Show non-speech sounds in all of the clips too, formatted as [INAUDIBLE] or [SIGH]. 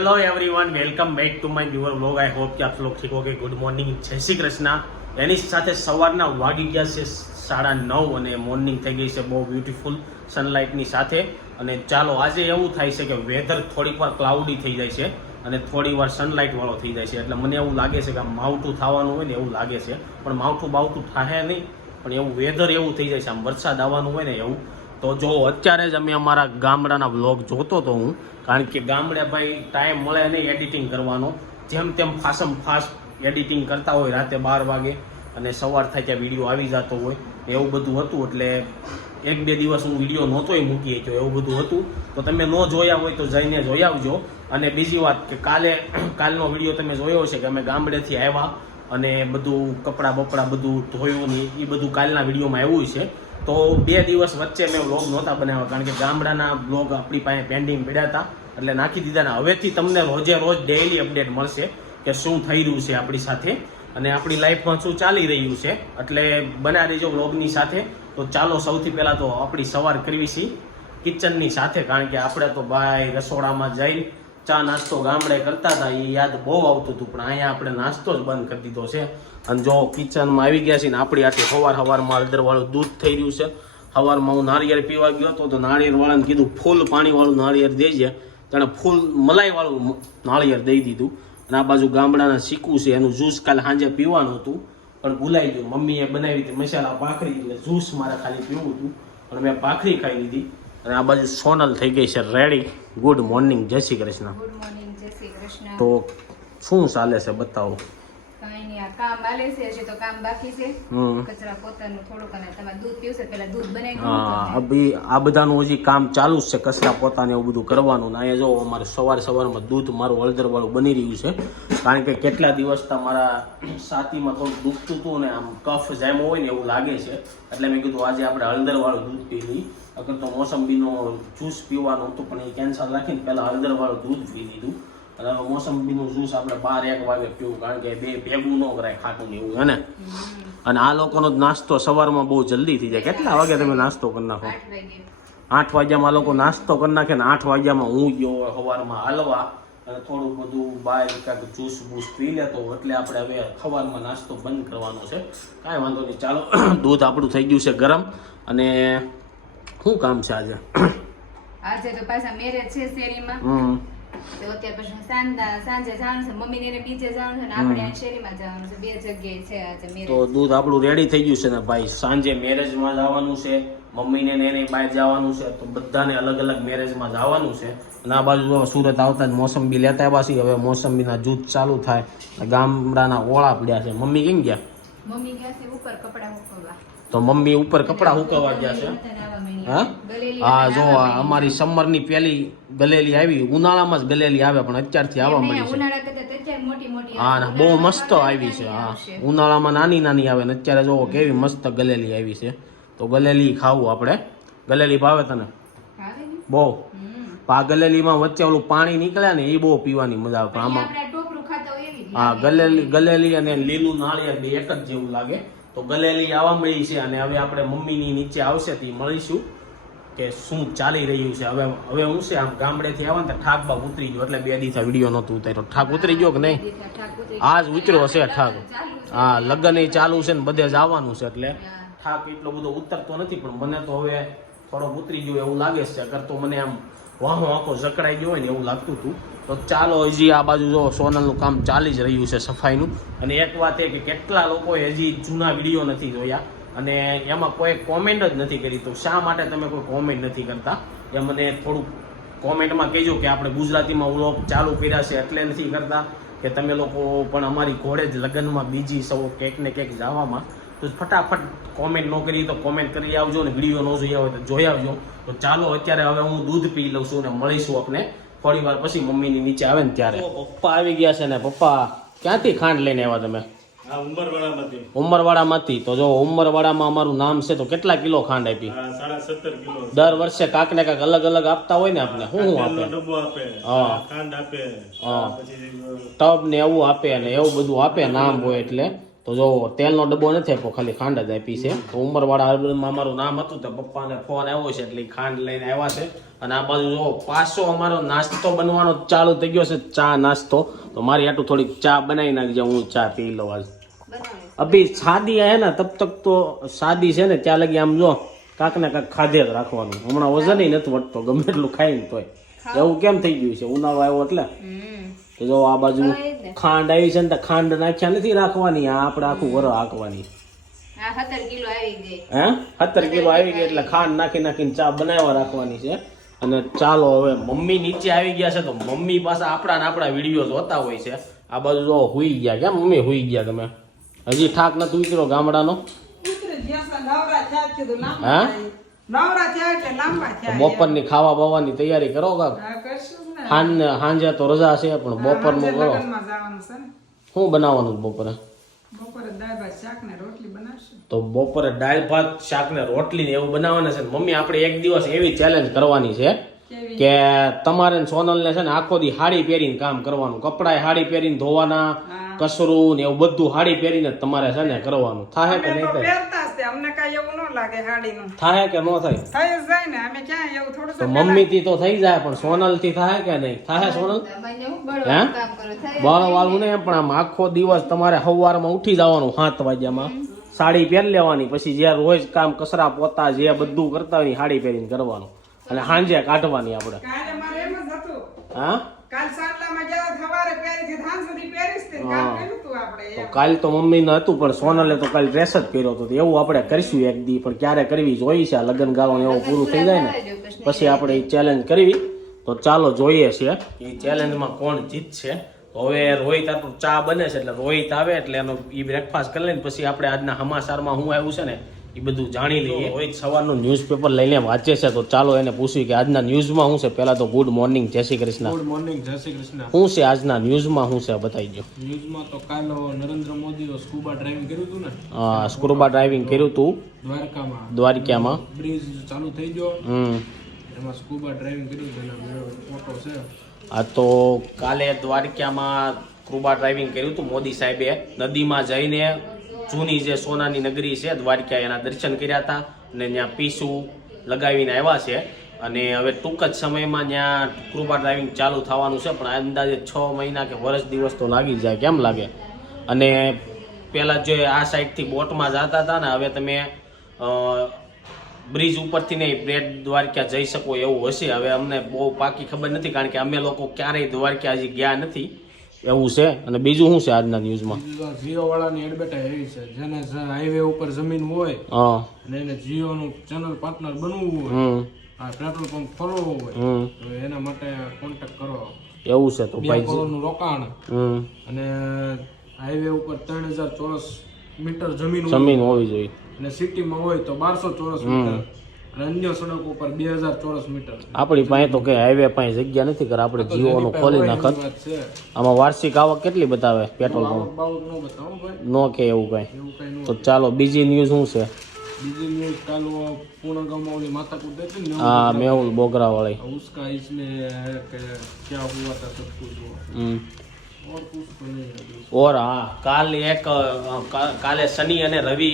Hello everyone welcome back to my newer vlog I hope કે આપ log ઠીક okay good morning જય શ્રી કૃષ્ણ. એની સાથે સવારના વાગી ગયા છે સાડા નવ અને મોર્નિંગ થઈ ગઈ છે બહુ બ્યુટિફુલ સનલાઇટની સાથે. અને ચાલો આજે એવું થાય છે કે વેધર થોડીક વાર ક્લાઉડી થઈ જાય છે અને થોડી વાર સનલાઇટવાળો થઈ જાય છે. એટલે મને એવું લાગે છે કે માવઠું થવાનું હોય ને એવું લાગે છે. પણ માવઠું બાવઠું થાય નહીં. પણ એવું વેધર એવું થઈ જાય છે. આમ વરસાદ આવવાનું હોય ને એવું. તો જો અત્યારે જ અમે અમારા ગામડાના વ્લોગ જોતો હતો હું, કારણ કે ગામડે ભાઈ ટાઈમ મળે નહીં એડિટિંગ કરવાનો. જેમ તેમ ફાસમ ફાસ્ટ એડિટિંગ કરતા હોય રાતે બાર વાગે અને સવાર થાય ત્યાં વીડિયો આવી જતો હોય. એવું બધું હતું એટલે એક બે દિવસ હું વીડિયો નહોતોય મૂકી શક્યો, એવું બધું હતું. તો તમે ન જોયા હોય તો જઈને જોઈ આવજો. અને બીજી વાત કે કાલે, [CLEARS THROAT] કાલનો વીડિયો તમે જોયો છે કે અમે ગામડેથી આવ્યા અને બધું કપડાં બપડા બધું ધોયું ને એ બધું કાલના વિડીયોમાં આવ્યું છે તો બે દિવસ વચ્ચે મેં બ્લોગ નહોતા બનાવ્યા, કારણ કે ગામડાના બ્લોગ આપણી પાસે પેન્ડિંગ પડ્યા હતા. એટલે નાખી દીધા ને હવેથી તમને રોજે રોજ ડેઇલી અપડેટ મળશે કે શું થઈ રહ્યું છે આપણી સાથે. અને આપણી લાઈફમાં શું ચાલી રહ્યું છે. એટલે બના રહીજો વ્લોગની સાથે. તો ચાલો સૌથી પહેલાં તો આપણી સવાર કરવી છે કિચનની સાથે, કારણ કે આપણે તો ભાઈ રસોડામાં જઈ ચા નાસ્તો ગામડે કરતા હતા એ યાદ બહુ આવતું હતું, પણ અહીંયા આપણે નાસ્તો જ બંધ કરી દીધો છે. અને જો કિચનમાં આવી ગયા છીએ ને, આપણી આટલી સવાર સવારમાં હળદરવાળું દૂધ થઈ રહ્યું છે. સવારમાં હું નાળિયેર પીવા ગયો હતો, તો નાળિયેરવાળાને કીધું, ફૂલ પાણીવાળું નાળિયેર દેજે. તેણે ફૂલ મલાઈવાળું નાળિયેર દઈ દીધું. અને આ બાજુ ગામડાના શીકું છે, એનું જ્યુસ કાલે સાંજે પીવાનું હતું. પણ ભૂલાઈ ગયું. મમ્મીએ બનાવી હતી મસાલા ભાખરી, એટલે જ્યુસ મારે ખાલી પીવું હતું. પણ મેં ભાખરી ખાઈ લીધી. અને આ બાજુ સોનલ થઈ ગઈ છે, રેડી. ગુડ મોર્નિંગ જય શ્રી કૃષ્ણ. ગુડ મોર્નિંગ જય શ્રી કૃષ્ણ. તો શું ચાલે છે બતાવો. કાંઈ નહીં આ કામ આલે છે હજી તો કામ બાકી છે. કચરા પોતાનું થોડુંક અને તમારે દૂધ પીવું છે પેલા દૂધ બનાવી હા અભી આ બધાનું હજી કામ ચાલુ જ છે કચરા પોતાને એવું બધું કરવાનું. ને અહીંયા જો અમારે સવાર સવારમાં દૂધ મારું હળદરવાળું બની રહ્યું છે. કારણ કે કેટલા દિવસથી મારા છાતીમાં થોડું દુખતું હતું ને આમ કફ જેમ હોય ને એવું લાગે છે. એટલે મેં કીધું આજે આપણે હળદરવાળું દૂધ પી લઈ અગર તો મોસંબીનો જ્યુસ પીવાનું હતું પણ એ કેન્સલ રાખીને પહેલાં હળદરવાળું દૂધ પી લીધું. અને હવે મોસંબીનું જ્યુસ આપણે બાર એક વાગે પીવું કારણ કે બે ભેગું ન કરાય ખાટું ને એવું હે ને? અને આ લોકોનો જ નાસ્તો સવારમાં બહુ જલ્દી થઈ જાય. કેટલા વાગે તમે નાસ્તો કરી નાખો? આઠ વાગ્યામાં લોકો નાસ્તો કરી નાખે ને આઠ વાગ્યામાં હું ગયો સવારમાં હલવા અને થોડું બધું બહાર કાંઈક જ્યુસ બૂસ પી લેતો એટલે આપણે હવે સવારમાં નાસ્તો બંધ કરવાનો છે. કાંઈ વાંધો નહીં. ચાલો [COUGHS] દૂધ આપણું થઈ ગયું છે ગરમ. અને શું કામ છે આજે? આજે તો પાછા મેરેજ છે શેરીમાં. તો અત્યારે પછી સાંજના સાંજે જવાનું છે મમ્મી ને બીજે જવાનું છે ને આપણે આ શેરીમાં જવાનું છે બે જગ્યાએ છે આજે તો દૂધ આપણું રેડી થઈ ગયું છે ને ભાઈ? સાંજે મેરેજમાં જવાનું છે મમ્મીને ને એને બહાર જવાનું છે તો બધાને અલગ અલગ મેરેજમાં જવાનું છે. અને આ બાજુ સુરત આવતા જ મોસંબી લેતા આવ્યા છીએ હવે મોસંબીના જૂથ ચાલુ થાય. ગામડાના ઓળા પડ્યા છે. મમ્મી કેમ ગયા? મમ્મી ગયા છે ઉપર કપડા મૂકવા. તો મમ્મી ઉપર કપડા હુકવવા ગયા છે. હા? હા જો અમારી સમરની પેલી ગલેલી આવી. ઉનાળામાં જ ગલેલી આવે પણ અત્યારથી આવવા મળી છે. હા ના બહુ મસ્ત આવી છે હા. ઉનાળામાં નાની નાની આવે ને અત્યારે જો કેવી મસ્ત ગલેલી આવી છે. તો ગલેલી ખાવું આપણે. ગલેલી ભાવે તને? બહુ. આ ગલેલીમાં વચ્ચે ઓલું પાણી નીકળ્યા ને એ બહુ પીવાની મજા આવે પણ આમાં હા ગલેલી ગલેલી અને લીલું નાળિયેર બે એક જ જેવું લાગે. તો ગલેલી આવવા મળી છે અને હવે આપણે મમ્મીની નીચે આવશે તે મળીશું કે શું ચાલી રહ્યું છે. હવે હવે હું છે આમ ગામડેથી આવે ને ઠાક બાપ ઉતરી ગયો. એટલે બે દિવસ વીડિયો નહોતું ઉતાર્યો. ઠાક ઉતરી ગયો કે નહીં? આજ ઉતર્યો હશે ઠાક. હા લગ્ન એ ચાલુ છે ને બધે જ આવવાનું છે એટલે ઠાક એટલો બધો ઉતરતો નથી પણ મને તો હવે થોડોક ઉતરી ગયો એવું લાગે છે. અગર તો મને આમ વાહો આખો જકડાઈ ગયો હોય ને એવું લાગતું હતું. તો ચાલો હજી આ બાજુ જો સોનલનું કામ ચાલી જ રહ્યું છે સફાઈનું. અને એક વાત એ કે કેટલા લોકોએ હજી જૂના વીડિયો નથી જોયા. અને એમાં કોઈ કોમેન્ટ જ નથી કરી. તો શા માટે તમે કોઈ કોમેન્ટ નથી કરતા? એ મને થોડુંક કોમેન્ટમાં કહેજો કે આપણે ગુજરાતીમાં વ્લોગ ચાલુ કર્યા છે એટલે નથી કરતા. કે તમે લોકો પણ અમારી ઘોડે જ લગ્નમાં બીજી સૌ કેક ને કેક જવામાં. તો ફટાફટ કોમેન્ટ ન કરી તો કોમેન્ટ કરી આવજો ને વીડિયો ન જોયા હોય તો જોઈ આવજો. તો ચાલો અત્યારે હવે હું દૂધ પી લઉં છું ને મળીશું આપણે થોડી વાર પછી મમ્મીની નીચે આવે ને ત્યારે. પપ્પા આવી ગયા છે ને પપ્પા ક્યાંથી ખાંડ લઈને આવ્યા તમે? ઉમરવાડામાંથી. તો જો ઉમરવાડામાં અમારું નામ છે તો કેટલા કિલો ખાંડ આપી? હા સાડા સત્તર કિલો. દર વર્ષે કાંક ને કાંક અલગ અલગ આપતા હોય ને આપણે શું આપે? હા. હા. પછી ટબ ને એવું આપે અને એવું બધું આપે નામ હોય એટલે. તો જો તેલનો ડબ્બો નથી આપ્યો ખાલી ખાંડ જ આપી છે. તો ઉંમરવાળા આલ્બમમાં અમારું નામ હતું તો પપ્પાને ફોન આવ્યો છે એટલે ખાંડ લઈને આવ્યા છે. અને આ બાજુ જો પાછો અમારો નાસ્તો બનવાનો ચાલુ થઈ ગયો છે ચા નાસ્તો. તો મારી આટલું થોડીક ચા બનાવી નાખજે હું ચા પી લઉં આજ. અભી સાદી હે ને તબ તક તો સાદી છે ને ત્યાં લગી આમ જો કાંક ને કાંક ખાધે જ રાખવાનું. હમણાં વજન નથી વધતો ગમે એટલું ખાઈને તોય. એવું કેમ થઈ ગયું છે? ઉનાળો આવ્યો એટલે? તો જો આ બાજુ. ખાંડ આવી છે ને તો ખાંડ નાખ્યા નથી રાખવાની આ આપણે આખું વર હાંકવાની. આ સત્તર કિલો આવી ગઈ. હે? સત્તર કિલો આવી ગઈ એટલે ખાંડ નાખી નાખીને ચા બનાવવા રાખવાની છે. અને ચાલો હવે મમ્મી નીચે આવી ગયા છે તો મમ્મી પાસે આપણા ને આપણા વીડિયો જોતા હોય છે. આ બાજુ જો હુઈ ગયા કેમ મમ્મી હુઈ ગયા તમે? હજી ઠાક નથી ઉતરો ગામડાનો. હા? નવરા થયા એટલે લાંબા થયા બપોરની ખાવા બાવાની તૈયારી કરો કાક? હા, કરશું ને. તો રજા છે પણ બપોરનું કરો શું બનાવવાનું બપોરે? બપોરે દાળ ભાત શાક ને રોટલી બનાવશું. તો બપોરે દાળ ભાત શાક ને રોટલી ને એવું બનાવવાના છે ને. મમ્મી આપણે એક દિવસ એવી ચેલેન્જ કરવાની છે. કે તમારે સોનલને છે ને આખો દી હાડી પહેરીને કામ કરવાનું. કપડાય હાડી પહેરીને ધોવાના. કસરું ને એવું બધું હાડી પહેરીને તમારે છે ને કરવાનું. થાય કે નહીં થાય? થાય પહેરતા જ તે, અમને કાંઈ એવું ન લાગે હાડીનું. થાહે કે ન થાય? થઈ જાય ને. અમે ક્યાં એવું થોડું તો મમ્મી થી તો થઈ જાય પણ સોનલથી થાય કે નહીં? થાય સોનલ? હે? બાળ વાળું નહીં પણ આમ આખો દિવસ તમારે સવારમાં ઉઠી જવાનું સાત વાગ્યામાં. સાડી પહેરી લેવાની પછી જે રોજ કામ કચરા પોતા જે બધું કરતા હોય એ સાડી પહેરીને કરવાનું. અને હાંજે કાઢવાની આપણે. કાલે મારે એમ જ હતું. હા? કાલ સાંજલામાં ગયા સવારે પહેરીથી ધાન સુધી પહેરીશ તે કાલ કર્યું તું આપણે કાલ તો મમ્મીને હતું પણ સોનલે તો કાલ ડ્રેસ જ પહેર્યો હતો. તો એવું આપણે કરીશું એક દી પણ ક્યારે કરવી જોઈ છે આ લગ્ન ગાળો એવું પૂરું થઈ જાય ને. પછી આપણે એ ચેલેન્જ કરવી. તો ચાલો જોઈએ છે. એ ચેલેન્જમાં કોણ જીતશે? તો હવે રોહિત આટલું ચા બને છે એટલે રોહિત આવે એટલે એનો એ બ્રેકફાસ્ટ કરી લઈને પછી આપણે આજના હમાસારમાં શું આવ્યું છે ને એ બધું જાણી લઈએ. રોહિત સવારનું ન્યૂઝપેપર લઈને વાંચે છે તો ચાલો એને પૂછ્યું કે આજના ન્યૂઝમાં શું છે? પહેલા તો ગુડ મોર્નિંગ જય શ્રી કૃષ્ણ. ગુડ મોર્નિંગ જય શ્રી કૃષ્ણ. શું છે આજના ન્યૂઝમાં શું છે? બતાવી દો ન્યૂઝમાં તો કાલ નરેન્દ્ર મોદીએ સ્કૂબા ડ્રાઇવિંગ કર્યું હતું ને? સ્કૂબા ડ્રાઇવિંગ કર્યું હતું. દ્વારકામાં. દ્વારકામાં. બ્રિજ ચાલુ થઈ ગયો. હમ. એમાં સ્કૂબા ડ્રાઇવિંગ કર્યું છે ફોટો છે. આ તો કાલે દ્વારકામાં સ્કૂબા ડ્રાઇવિંગ કર્યું હતું મોદી સાહેબે. નદીમાં જઈને જૂની જે સોનાની નગરી છે દ્વારકા એના દર્શન કર્યા હતા અને ત્યાં પીસું લગાવીને આવ્યા છે. અને હવે ટૂંક જ સમયમાં ત્યાં કૃપા ડ્રાઇવિંગ ચાલુ થવાનું છે, પણ અંદાજે છ મહિના કે વર્ષ દિવસ તો લાગી જાય, કેમ લાગે? અને પહેલાં જે આ સાઈડથી બોટમાં જતા હતા ને, હવે તમે બ્રિજ ઉપરથી નહીં, બ્રેડ દ્વારકા જઈ શકો એવું હશે. હવે અમને બહુ પાકી ખબર નથી, કારણ કે અમે લોકો ક્યારેય દ્વારકા હજી ગયા નથી. એવું છે? અને બીજું શું છે આજના ન્યૂઝમાં? જીઓ વાળાની એડવર્ટાઈઝ એવી છે. જેને હાઈવે ઉપર જમીન હોય હા. અને એને જીઓનું ચેનલ પાર્ટનર બનવું હોય આ પેટ્રોલ પંપ ખોલવો હોય તો એના માટે કોન્ટેક્ટ કરો. એવું છે તો ભાઈ કરોડનું રોકાણ. અને હાઈવે ઉપર ત્રણ હજાર ચોરસ મીટર જમીન જમીન હોવી જોઈએ. અને સિટીમાં હોય તો બારસો ચોરસ મીટર. આપણી પાસે તો કે હાઈવે પાસે જગ્યા નથી કર આપણે જીઓનું ખોલી નાખત. આમાં વાર્ષિક આવક કેટલી બતાવે પેટ્રોલ નો કે એવું કઈ. તો ચાલો બીજી ન્યૂઝ શું છે? હા મેહુલ બોગરા વાળી ઓર હા કાલ એક કાલે શનિ અને રવિ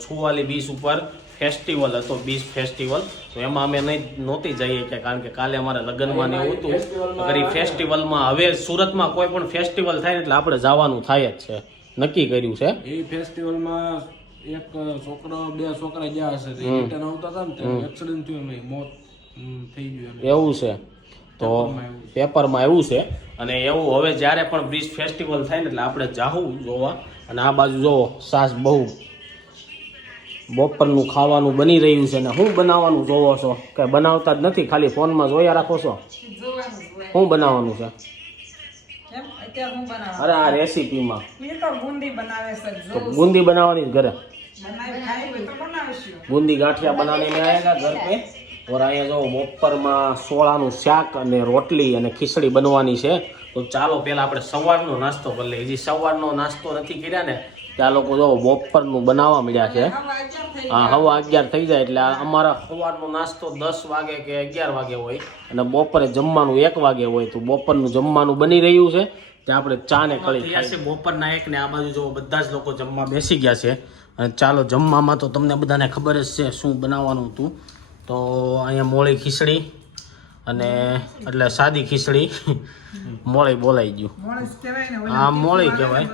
છુવાલી બીચ ઉપર ફેસ્ટિવલ હતો બીચ ફેસ્ટિવલ તો એમાં અમે નહીં નહોતી જઈએ કે કારણ કે કાલે અમારે લગ્નમાં ને એવું હતું. અગર એ ફેસ્ટિવલમાં હવે સુરતમાં કોઈ પણ ફેસ્ટિવલ થાય એટલે આપણે જવાનું થાય જ છે. નક્કી કર્યું છે? એ ફેસ્ટિવલમાં એક છોકરો બે છોકરા ગયા હશે. રિટર્ન આવતા હતા ને એક્સિડન્ટ થયું એમાં મોત થઈ ગયું એવું છે. તો પેપરમાં એવું છે. અને એવું હવે જ્યારે પણ બ્રિજ ફેસ્ટિવલ થાય ને એટલે આપણે જાહું જોવા. અને આ બાજુ જોવો સાસ બહુ બપોરનું ખાવાનું બની રહ્યું છે ને શું બનાવવાનું જોવો છો? કે બનાવતા જ નથી? ખાલી ફોનમાં જોયા રાખો છો. શું બનાવવાનું છે? અરે આ રેસીપીમાં. તો બુંદી બનાવવાની જ ઘરે? બુંદી ગાંઠિયા બનાવીને આવેગા ઘર પે ઓર અહીંયા જો બપોરમાં સોળાનું શાક અને રોટલી અને ખીચડી બનવાની છે. તો ચાલો પહેલાં આપણે સવારનો નાસ્તો કરી લઈએ. હજી સવારનો નાસ્તો નથી કર્યા ને ત્યાં લોકો જો બપોરનું બનાવવા મળ્યા છે. હા હવા અગિયાર થઈ જાય એટલે આ અમારા સવારનો નાસ્તો દસ વાગે કે અગિયાર વાગે હોય અને બપોરે જમવાનું એક વાગે હોય તો બપોરનું જમવાનું બની રહ્યું છે. ત્યાં આપણે ચા ને કળી ગયા છે બપોરના એક ને આ બાજુ જો બધા જ લોકો જમવા બેસી ગયા છે. અને ચાલો જમવામાં તો તમને બધાને ખબર જ છે શું બનાવવાનું હતું. તો અહીંયા મોળી ખીચડી અને એટલે સાદી ખીચડી મોળી બોલાઈ ગયું. હા આ મોળી કહેવાય.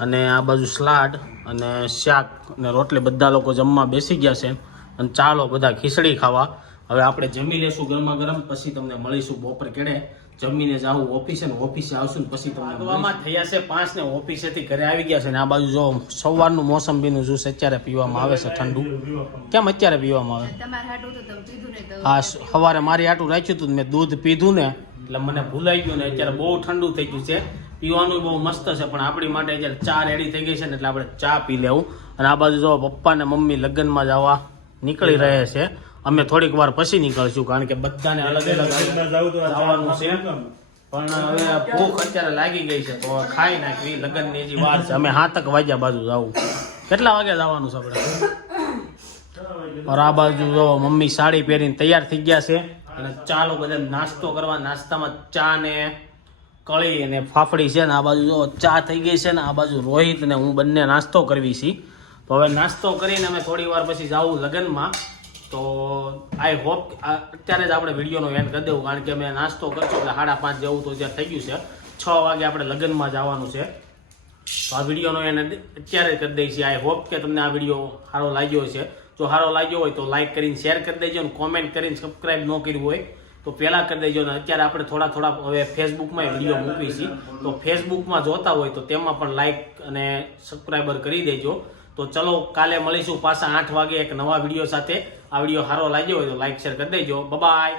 અને આ બાજુ સલાડ અને શાક અને રોટલી બધા લોકો જમવા બેસી ગયા છે. અને ચાલો બધા ખીચડી ખાવા. હવે આપણે જમી લેશું ગરમા ગરમ પછી તમને મળીશું બપોર કેડે જમીને જાવું ઓફિસે ને ઓફિસે આવશું ને પછી તમે આગવામાં થયા છે પાંચ ને ઓફિસેથી ઘરે આવી ગયા છે ને આ બાજુ જો સવારનું મોસંબીનું જ્યુસ અત્યારે પીવામાં આવે છે ઠંડુ. કેમ અત્યારે પીવામાં આવે? તમારે હાટું તો તમે કીધું ને તો. હા સવારે મારી આટું રાખ્યું હતું મેં દૂધ પીધું ને એટલે મને ભૂલાઈ ગયું ને અત્યારે બહુ ઠંડુ થઈ ગયું છે. પીવાનું બહુ મસ્ત છે પણ આપણી માટે અત્યારે ચા રેડી થઈ ગઈ છે ને એટલે આપણે ચા પી લેવું. અને આ બાજુ જો પપ્પા ને મમ્મી લગ્નમાં જવા નીકળી રહે છે. અમે થોડીક વાર પછી નીકળશું કારણ કે બધાને અલગ અલગ જવાનું છે. પણ હવે ભૂખ અત્યારે લાગી ગઈ છે તો ખાઈ નાખવી લગ્નની હજી વાર છે. અમે હાથક વાગ્યા બાજુ જવું કેટલા વાગે જવાનું છે આપણે? આ બાજુ જો મમ્મી સાડી પહેરીને તૈયાર થઈ ગયા છે અને ચાલો બધા નાસ્તો કરવા નાસ્તામાં ચા ને કળી અને ફાફડી છે ને આ બાજુ જો ચા થઈ ગઈ છે ને આ બાજુ રોહિત ને હું બંને નાસ્તો કરવી છીએ તો હવે નાસ્તો કરીને અમે થોડી વાર પછી જાવું લગ્નમાં. તો આઈ હોપ અત્યારે જ આપણે વિડીયોનો એન્ડ કરી દેવું, કારણ કે અમે નાસ્તો કરશું એટલે સાડા પાંચ જેવું તો અત્યારે થઈ ગયું છે. છ વાગે આપણે લગ્નમાં જવાનું છે. તો આ વિડીયોનો એને અત્યારે જ કરી દઈએ આઈ હોપ કે તમને આ વીડિયો સારો લાગ્યો છે જો સારો લાગ્યો હોય તો લાઇક કરીને શેર કરી દેજો અને કોમેન્ટ કરીને સબસ્ક્રાઇબ ન કર્યું હોય તો પહેલાં કરી દેજો ને અત્યારે આપણે થોડા થોડા હવે ફેસબુકમાં વીડિયો મૂકીએ છીએ તો ફેસબુકમાં જોતા હોય તો તેમાં પણ લાઇક અને સબસ્ક્રાઈબર કરી દેજો. તો ચલો કાલે મળીશું પાછા આઠ વાગે એક નવા વીડિયો સાથે. આ વીડિયો સારો લાગ્યો હોય તો લાઈક શેર કરી દેજો. બાય